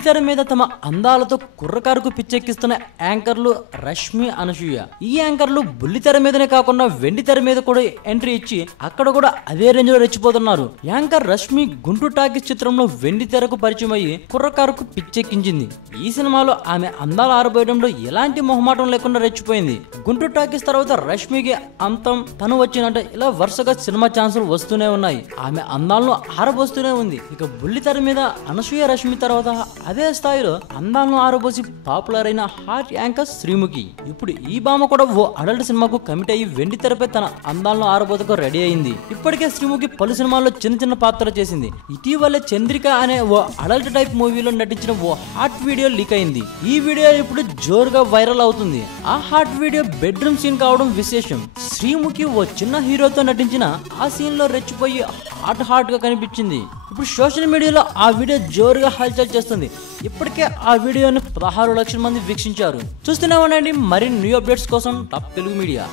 బుల్లితెర మీద తమ అందాలతో కుర్రకారుకు పిచ్చెక్కిస్తున్న యాంకర్లు రష్మి, అనసూయ. ఈ యాంకర్లు బుల్లితెర మీదనే కాకుండా వెండి తెర మీద కూడా ఎంట్రీ ఇచ్చి అక్కడ కూడా అదే రేంజ్ లో రెచ్చిపోతున్నారు. యాంకర్ రష్మి గుంటూరు టాకీస్ చిత్రంలో వెండి తెరకు పరిచయం అయ్యి కుర్రకారుకు పిచ్చెక్కించింది. ఈ సినిమాలో ఆమె అందాలు ఆరబోయడంలో ఎలాంటి మొహమాటం లేకుండా రెచ్చిపోయింది. గుంటూరు టాకీస్ తర్వాత రష్మికి అంతం, తను వచ్చినట్టు ఇలా వరుసగా సినిమా ఛాన్సులు వస్తూనే ఉన్నాయి. ఆమె అందాలను ఆరబోస్తూనే ఉంది. ఇక బుల్లితెర మీద అనసూయ, రష్మి తర్వాత అదే స్థాయిలో అందాలను ఆరబోసి పాపులర్ అయిన హాట్ యాంకర్ శ్రీముఖి. ఇప్పుడు ఈ భామ కూడా ఓ అడల్ట్ సినిమాకు కమిట్ అయ్యి వెండి తెరపై తన అందాలను ఆరబోతకు రెడీ అయింది. ఇప్పటికే శ్రీముఖి పలు సినిమాల్లో చిన్న చిన్న పాత్రలు చేసింది. ఇటీవలే చంద్రిక అనే ఓ అడల్ట్ టైప్ మూవీలో నటించిన ఓ హాట్ వీడియో లీక్ అయింది. ఈ వీడియో ఇప్పుడు జోరుగా వైరల్ అవుతుంది. ఆ హాట్ వీడియో బెడ్రూమ్ సీన్ కావడం విశేషం. శ్రీముఖి ఓ చిన్న హీరోతో నటించిన ఆ సీన్ లో రెచ్చిపోయి హాట్ గా కనిపించింది. ఇప్పుడు సోషల్ మీడియాలో ఆ వీడియో జోరుగా హల్చల్ చేస్తుంది. ఇప్పటికే ఆ వీడియోని 16 లక్షల మంది వీక్షించారు. చూస్తూనే ఉండండి మరిన్ని న్యూ అప్డేట్స్ కోసం టాప్ తెలుగు మీడియా.